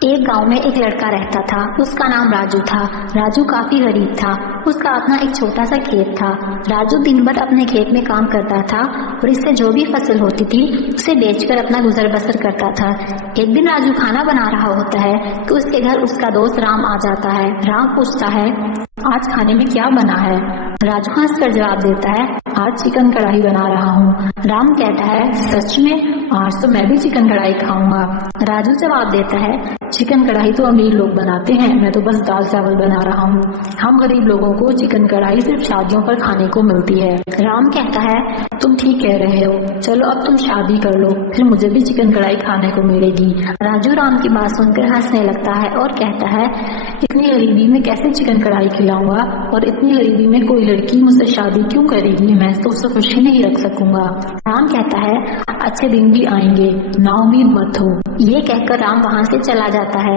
एक गांव में एक लड़का रहता था। उसका नाम राजू था। राजू काफी गरीब था। उसका अपना एक छोटा सा खेत था। राजू दिन भर अपने खेत में काम करता था और इससे जो भी फसल होती थी उसे बेचकर अपना गुजर बसर करता था। एक दिन राजू खाना बना रहा होता है तो उसके घर उसका दोस्त राम आ जाता है। राम पूछता है, आज खाने में क्या बना है? राजू हंसकर जवाब देता है, आज चिकन कढ़ाई बना रहा हूँ। राम कहता है, सच में? आज तो मैं भी चिकन कढ़ाई खाऊंगा। राजू जवाब देता है, चिकन कढ़ाई तो अमीर लोग बनाते हैं, मैं तो बस दाल चावल बना रहा हूँ। हम गरीब लोगों को चिकन कढ़ाई सिर्फ शादियों पर खाने को मिलती है। राम कहता है, तुम ठीक कह रहे हो, चलो अब तुम शादी कर लो, फिर मुझे भी चिकन कढ़ाई खाने को मिलेगी। राजू राम की बात सुनकर हंसने लगता है और कहता है, इतनी गरीबी में कैसे चिकन कढ़ाई खिलाऊंगा, और इतनी गरीबी में कोई लड़की मुझसे शादी क्यों करेगी, मैं तो उससे खुशी नहीं रख सकूंगा। राम कहता है, अच्छे दिन भी आएंगे, नाउम्मीद मत हो। ये कहकर राम वहाँ से चला जाता है।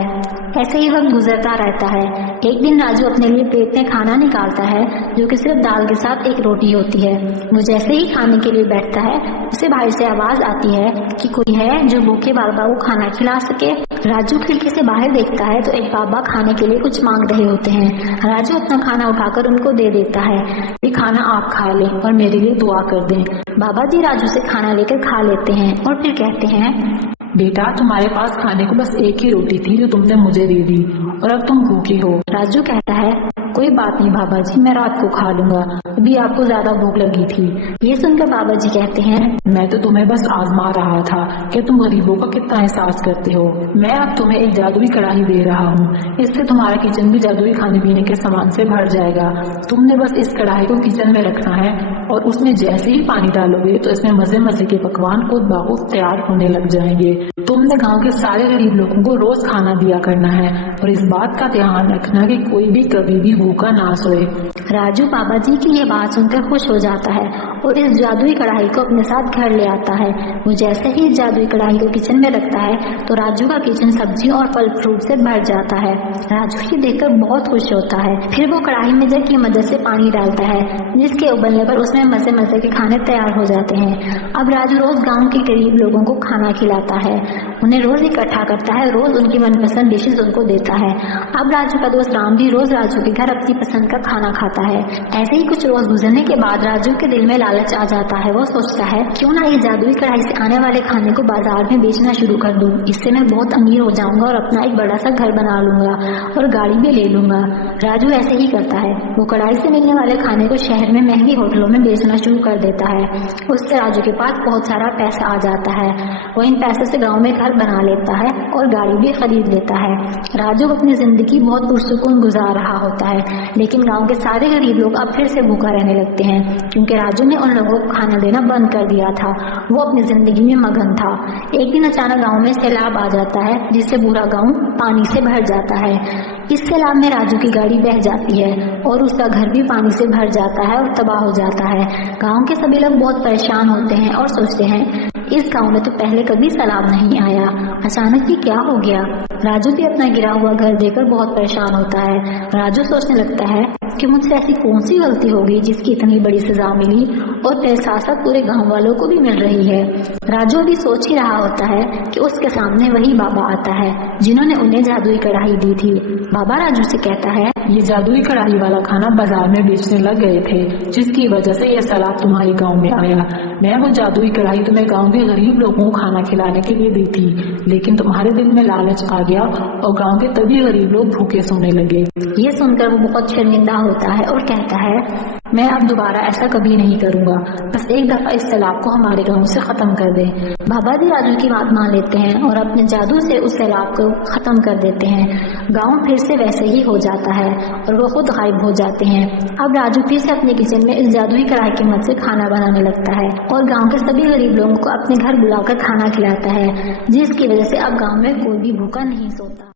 ऐसे ही वक्त गुजरता रहता है। एक दिन राजू अपने लिए प्लेट में खाना निकालता है जो कि सिर्फ दाल के साथ एक रोटी होती है। वो जैसे ही खाने के लिए बैठता है उसे बाहर से आवाज आती है कि कोई है जो भूखे बाबा को खाना खिला सके। राजू खिड़की से बाहर देखता है तो एक बाबा खाने के लिए कुछ मांग रहे होते हैं। राजू अपना खाना उठाकर उनको दे देता है, ये खाना आप खा लें और मेरे लिए दुआ कर दें। बाबा जी राजू से खाना लेकर खा लेते हैं और फिर कहते हैं, बेटा, तुम्हारे पास खाने को बस एक ही रोटी थी जो तुमने मुझे दे दी और अब तुम भूखी हो। राजू कहता है, कोई बात नहीं बाबा जी, मैं रात को खा लूंगा, अभी आपको ज्यादा भूख लगी थी। ये सुनकर बाबा जी कहते हैं, मैं तो तुम्हें बस आजमा रहा था कि तुम गरीबों का कितना एहसास करते हो। मैं अब तुम्हें एक जादुई कढ़ाई दे रहा हूँ, इससे तुम्हारा किचन भी जादुई खाने पीने के सामान से भर जाएगा। तुमने बस इस कढ़ाई को किचन में रखना है और उसमें जैसे ही पानी डालोगे तो इसमें मजे मजे के पकवान खुद बाखुद तैयार होने लग जाएंगे। तुमने गाँव के सारे गरीब लोगों को रोज खाना दिया करना है और इस बात का ध्यान रखना कि कोई भी कभी भी भूखा ना सोए। राजू बाबा जी की ये बात सुनकर खुश हो जाता है और इस जादुई कढ़ाई को अपने साथ घर ले आता है। वो जैसे ही इस जादुई कढ़ाई को किचन में रखता है तो राजू का किचन सब्जियों और फल फ्रूट से भर जाता है। राजू ये देखकर बहुत खुश होता है। फिर वो कढ़ाई में जग की मदद से पानी डालता है जिसके उबलने पर उसमें मजे मजे के खाने तैयार हो जाते हैं। अब राजू रोज गाँव के गरीब लोगों को खाना खिलाता है, उन्हें रोज इकट्ठा करता है, रोज उनकी मनपसंद डिशेज उनको देता है। अब राजू का दोस्त राम भी रोज राजू के घर अपनी पसंद का खाना खाता है। ऐसे ही कुछ रोज गुजरने के बाद राजू के दिल में लालच आ जाता है। वो सोचता है, क्यों ना ये जादुई कढ़ाई से आने वाले खाने को बाजार में बेचना शुरू कर दूं, इससे मैं बहुत अमीर हो जाऊंगा और अपना एक बड़ा सा घर बना लूंगा और गाड़ी भी ले लूंगा। राजू ऐसे ही करता है। वो कढ़ाई से मिलने वाले खाने को शहर में महंगी होटलों में बेचना शुरू कर देता है। उससे राजू के पास बहुत सारा पैसा आ जाता है। वो इन पैसों से गाँव में घर बना लेता है और गाड़ी भी खरीद लेता है। राजू अपनी जिंदगी बहुत पुरसुकून गुजार रहा होता है, लेकिन गांव के सारे गरीब लोग अब फिर से भूखा रहने लगते हैं क्योंकि राजू ने उन लोगों को खाना देना बंद कर दिया था। वो अपनी जिंदगी में मगन था। एक दिन अचानक गांव में सैलाब आ जाता है जिससे पूरा गांव पानी से भर जाता है। इस सैलाब में राजू की गाड़ी बह जाती है और उसका घर भी पानी से भर जाता है और तबाह हो जाता है। गाँव के सभी लोग बहुत परेशान होते हैं और सोचते हैं, इस गांव में तो पहले कभी सैलाब नहीं आया, अचानक ही क्या हो गया। राजू भी अपना गिरा हुआ घर देखकर बहुत परेशान होता है। राजू सोचने लगता है कि मुझसे ऐसी कौन सी गलती हो गई जिसकी इतनी बड़ी सजा मिली और मेरे साथ साथ पूरे गांव वालों को भी मिल रही है। राजू भी सोच ही रहा होता है कि उसके सामने वही बाबा आता है जिन्होंने उन्हें जादुई कढ़ाई दी थी। बाबा राजू से कहता है, ये जादुई कढ़ाई वाला खाना बाजार में बेचने लग गए थे जिसकी वजह से यह सैलाब तुम्हारे गांव में आया। मैं वो जादुई कढ़ाई तुम्हें गांव के गरीब लोगों को खाना खिलाने के लिए दी थी, लेकिन तुम्हारे दिल में लालच आ गया और गांव के तभी गरीब लोग भूखे सोने लगे। ये सुनकर वो बहुत शर्मिंदा होता है और कहता है, मैं अब दोबारा ऐसा कभी नहीं करूंगा, बस एक दफा इस सैलाब को हमारे गांव से खत्म कर दे। बाबा जी राजू की बात मान लेते हैं और अपने जादू से उस सैलाब को खत्म कर देते हैं। गांव फिर से वैसे ही हो जाता है और वो खुद गायब हो जाते हैं। अब राजू फिर से अपने किचन में इस जादुई कढ़ाई की मदद से खाना बनाने लगता है और गांव के सभी गरीब लोगों को अपने घर बुलाकर खाना खिलाता है, जिसकी वजह से अब गांव में कोई भी भूखा नहीं सोता।